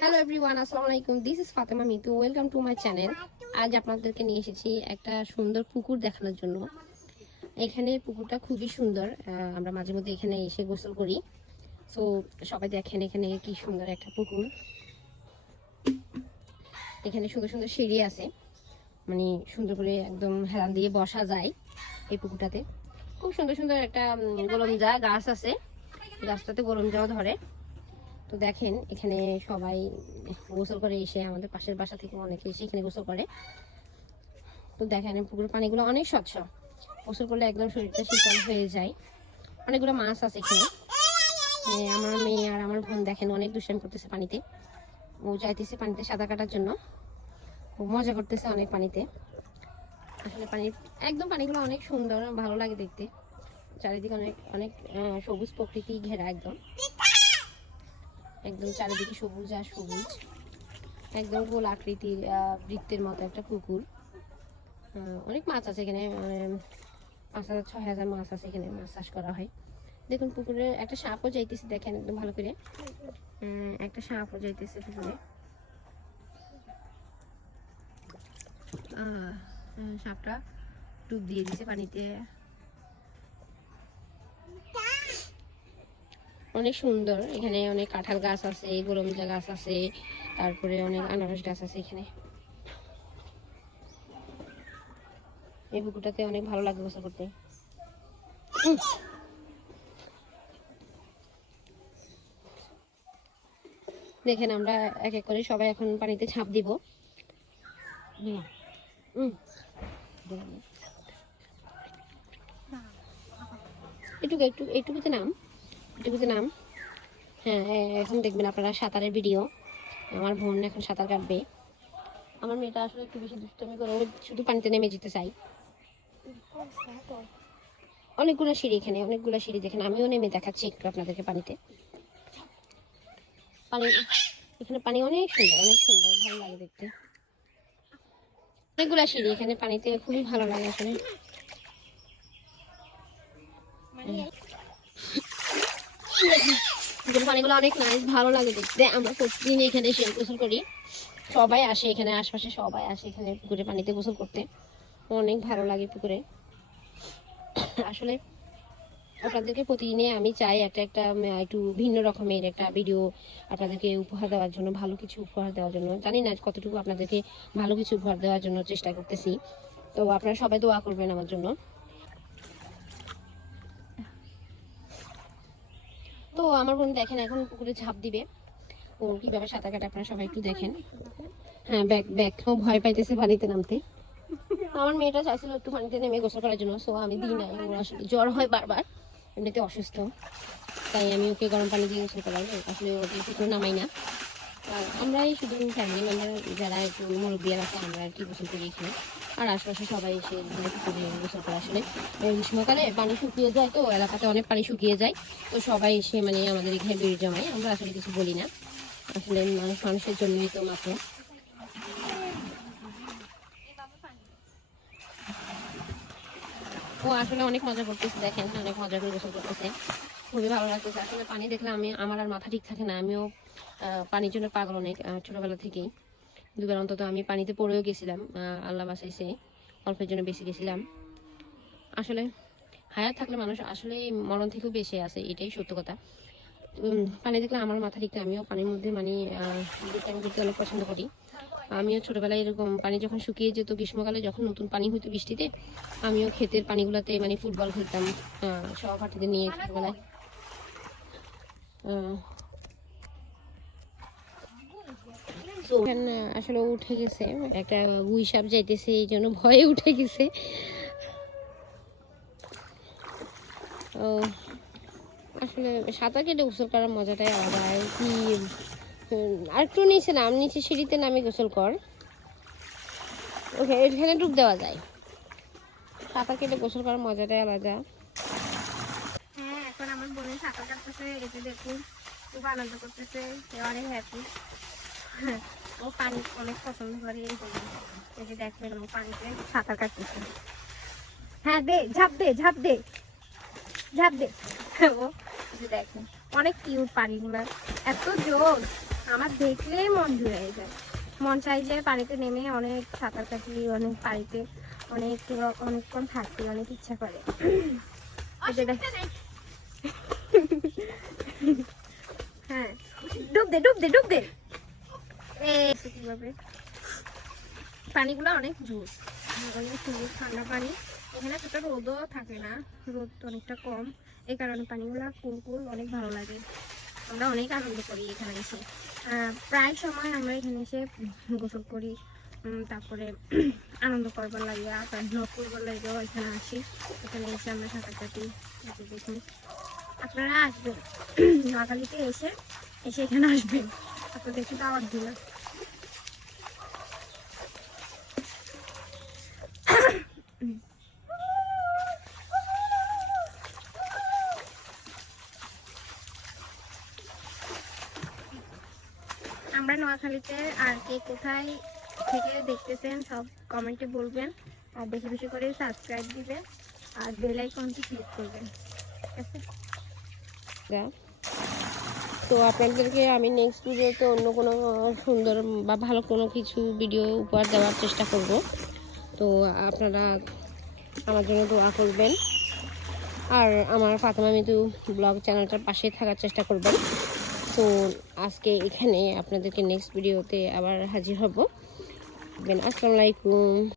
Hello everyone, আসসালামু আলাইকুম। This is Fatema Mitu. Welcome to my channel. আজ আপনাদেরকে নিয়ে এসেছি একটা সুন্দর পুকুর দেখানোর জন্য। এখানে পুকুরটা খুবই সুন্দর। আমরা মাঝে মধ্যে এখানে এসে গোসল করি। সো সবাই দেখেন এখানে কি সুন্দর একটা পুকুর। এখানে সুন্দর সুন্দর সিঁড়ি আছে, মানে সুন্দর করে একদম হেলান দিয়ে বসা যায় এই পুকুরটাতে। খুব সুন্দর সুন্দর একটা গোলমজা গাছ আছে, গাছটাতে গোলমজাও ধরে। তো দেখেন এখানে সবাই গোসল করে এসে, আমাদের পাশের বাসা থেকে অনেকে এসে এখানে গোসল করে। তো দেখেন পুকুরের পানিগুলো অনেক স্বচ্ছ, গোসল করলে একদম শরীরটা শীতল হয়ে যায়। অনেকগুলো মাছ আছে এখানে। আমার মেয়ে আর আমার বোন দেখেন অনেক দুষ্টামি করতেছে পানিতে। ও যাইতেছে পানিতে সাঁতার কাটার জন্য, ও মজা করতেছে অনেক পানিতে। আসলে পানি একদম পানিগুলো অনেক সুন্দর, ভালো লাগে দেখতে। চারিদিকে অনেক অনেক সবুজ প্রকৃতি ঘেরা, একদম একদম চারিদিকে সবুজ আর সবুজ, একদম গোল আকৃতির বৃত্তের মতো একটা পুকুর। অনেক মাছ আছে এখানে, 5,000-6,000 মাছ আছে এখানে, মাছ চাষ করা হয়। দেখুন পুকুরে একটা সাপও যাইতেছে, দেখেন একদম ভালো করে। একটা সাপও যাইতেছে পুকুরে। সাপটা ডুব দিয়ে দিছে পানিতে। অনেক সুন্দর এখানে, অনেক কাঁঠাল গাছ আছে, গোলমজা গাছ আছে, তারপরে অনেক আনারস গাছ আছে এখানে। এই পুকুরটাতে অনেক ভালো লাগে গোসল করতে। দেখেন আমরা এক এক করে সবাই এখন পানিতে ঝাঁপ দিব। একটু একটু এইটুকুতে নাম, এটুকুতে নাম। হ্যাঁ, এখন দেখবেন আপনারা সাঁতারের ভিডিও। আমার বোন এখন সাঁতার কাটবে। আমার মেয়েটা আসলে একটু বেশি দুষ্টামি করে, ও শুধু পানিতে নেমে যেতে চাই। অনেকগুলো সিঁড়ি এখানে, অনেকগুলো সিঁড়ি দেখেন। আমিও নেমে দেখাচ্ছি একটু আপনাদেরকে পানিতে। পানি এখানে পানি অনেক সুন্দর, অনেক সুন্দর, ভালো লাগে দেখতে। অনেকগুলো সিঁড়ি এখানে, পানিতে খুবই ভালো লাগে আসলে। পানিগুলো অনেক নাইস, ভালো লাগে দেখতে। আমরা প্রতিদিন এখানে এসে গোসল করি, সবাই আসে এখানে, আশপাশে সবাই আসে এখানে পুকুরে পানিতে গোসল করতে। অনেক ভালো লাগে পুকুরে। আসলে আপনাদেরকে প্রতিদিনে আমি চাই একটা একটা একটু ভিন্ন রকমের একটা ভিডিও আপনাদেরকে উপহার দেওয়ার জন্য, ভালো কিছু উপহার দেওয়ার জন্য। জানি না কতটুকু আপনাদেরকে ভালো কিছু উপহার দেওয়ার জন্য চেষ্টা করতেছি। তো আপনারা সবাই দোয়া করবেন আমার জন্য। তো আমার বোন দেখেন এখন পুকুরে ঝাঁপ দিবে, ও কিভাবে সাঁতার কাটে আপনারা সবাই একটু দেখেন। হ্যাঁ, ব্যাক ব্যাক, ও ভয় পাইতেছে পানিতে নামতে। আমার মেয়েটা চাইছিল একটু পানিতে নেমে গোসল করার জন্য, সো আমি দিই নাই। ওর আসলে জ্বর হয় বারবার, এমনিতে অসুস্থ, তাই আমি ওকে গরম পানি দিয়ে গোসল করাই, আসলে ওকে পুকুরে নামাই না। আমরাই শুধু ফ্যামিলি মেম্বার যারা একটু মুরব্বিয়ার আছে, আমরা আর কি গোসল করি এখানে। আর আশপাশে সবাই এসে পুকুরে গোসল করে। আসলে গ্রীষ্মকালে পানি শুকিয়ে যায়, তো এলাকাতে অনেক পানি শুকিয়ে যায়, তো সবাই এসে মানে আমাদের এখানে ভিড় জমায়। আমরা আসলে কিছু বলি না, আসলে মানুষের জন্যই তো মাত্র। ও আসলে অনেক মজা করতেছে, দেখেন অনেক মজা করে গোসল করতেছে, খুবই ভালো লাগতেছে। আসলে পানি দেখলে আমার আর মাথা ঠিক থাকে না। আমিও পানির জন্য পাগল অনেক, ছোটবেলা থেকেই। দুবার অন্তত আমি পানিতে পড়েও গেছিলাম, আল্লাহ বাঁচাইছে, অল্পের জন্য বেঁচে গেছিলাম। আসলে হায়াত থাকলে মানুষ আসলে মরণ থেকেও বেঁচে আছে, এটাই সত্য কথা। পানি দেখলে আমার মাথা ঠিক, আমিও পানির মধ্যে মানে আমি করতে অনেক পছন্দ করি। আমিও ছোটবেলায় এরকম পানি যখন শুকিয়ে যেত, গ্রীষ্মকালে যখন নতুন পানি হতো বৃষ্টিতে, আমিও ক্ষেতের পানিগুলোতে মানে ফুটবল খেলতাম সহপাঠীদের নিয়ে ছোটবেলায়। আসলে উঠে গেছে, একটা গুই সাপ যাইতেছে, এই জন্য ভয়ে উঠে গেছে। ও আসলে সাঁতার কেটে গোসল করার মজাটাই আলাদা। আর কি আর একটু নিচে নাম, নিচে সিঁড়িতে নামে গোসল কর। ওকে, এখানে ডুব দেওয়া যায়। সাঁতার কেটে গোসল করার মজাটাই আলাদা। হ্যাঁ, এখন আমার বোনের সাঁতার কাটতেছে, এতে দেখুন খুব আনন্দ করতেছে, সে অনেক হ্যাপি। ও পানি অনেক পছন্দ করে, এই যে দেখবেন ও পানিতে সাঁতার কাটতেছে। হ্যাঁ, দে ঝাঁপ দে, ঝাঁপ দে, ঝাঁপ দে। ও যে দেখেন অনেক কিউট পানিগুলো, এত জোর। আমার দেখলেই মন জুড়ে যায়, মন চাই যে পানিতে নেমে অনেক সাঁতার কাটি, অনেক পানিতে অনেকক্ষণ থাকতে অনেক ইচ্ছা করে। হ্যাঁ, ডুব দে ডুব দে ডুব দে। কিভাবে পানিগুলো অনেক জোর, অনেক সুন্দর ঠান্ডা পানি। এখানে এতটা রোদও থাকে না, রোদ অনেকটা কম, এই কারণে পানিগুলো কুল অনেক ভালো লাগে। আমরা অনেক আনন্দ করি এখানে এসে, প্রায় সময় আমরা এখানে এসে গোসল করি, তারপরে আনন্দ করবার লাগে, আবার ব্লগ করবার লাগে এখানে আসি, এখানে এসে আমরা সাঁতার কাটি। দেখুন, আপনারা আসবেন নোয়াখালীতে এসে এখানে আসবেন, আপনাদেরকে দাওয়াত দিলাম। আমরা নোয়াখালীতে আর কে কোথায় থেকে দেখতেছেন সব কমেন্টে বলবেন, আর বেশি বেশি করে সাবস্ক্রাইব দিবেন আর বেল আইকনটি ক্লিক করবেন, ঠিক আছে? তো আপনাদেরকে আমি নেক্সট ভিডিওতে অন্য কোনো সুন্দর বা ভালো কোনো কিছু ভিডিও উপহার দেওয়ার চেষ্টা করব। তো আপনারা আমার জন্য দোয়া করবেন, আর আমার ফাতেমা মিতু ব্লগ চ্যানেলটার পাশে থাকার চেষ্টা করবেন। তো আজকে এখানে আপনাদেরকে নেক্সট ভিডিওতে আবার হাজির হব। আসসালামু আলাইকুম।